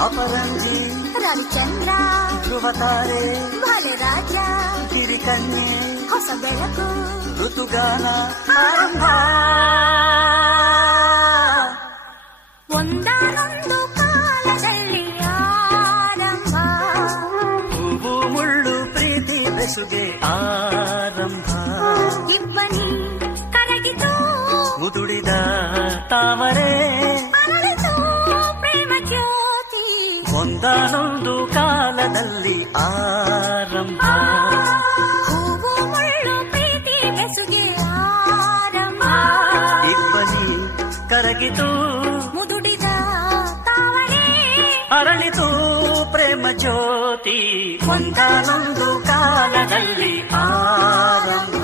ಅಪರಂಜಿ ರವಿಚಂದ್ರ ಧ್ರುವತಾರೆ ಬಾಲೆ ರಾಜ ಗಿರಿಕನ್ಯೆ ಹೊಸ ಬೆಳಕು ಋತುಗಾನ ಆರಂಭ ಒಂದಾನೊಂದು ಕಾಲದಲ್ಲಿ ಆರಂಭ ಹೂವು ಮುಳ್ಳು ಪ್ರೀತಿ ಬೆಸುಗೆ ಆರಂಭ ಇಬ್ಬನಿ ಕರಗಿತು ಮುದುಡಿದ ತಾವರೆ ಅರಳಿತು ಪ್ರೇಮ ಜ್ಯೋತಿ ಒಂದಾನೊಂದು ಕಾಲದಲ್ಲಿ ಆರಂಭ ಹೂವು ಮುಳ್ಳು ಪ್ರೀತಿ ಬೆಸುಗೆ ಆರಂಭ ಇಬ್ಬನಿ ಕರಗಿತು ಮುದುಡಿದ ತಾವರೆ ಅರಳಿತು ಪ್ರೇಮ ಜ್ಯೋತಿ ಒಂದಾನೊಂದು ಕಾಲದಲ್ಲಿ ಆರಂಭ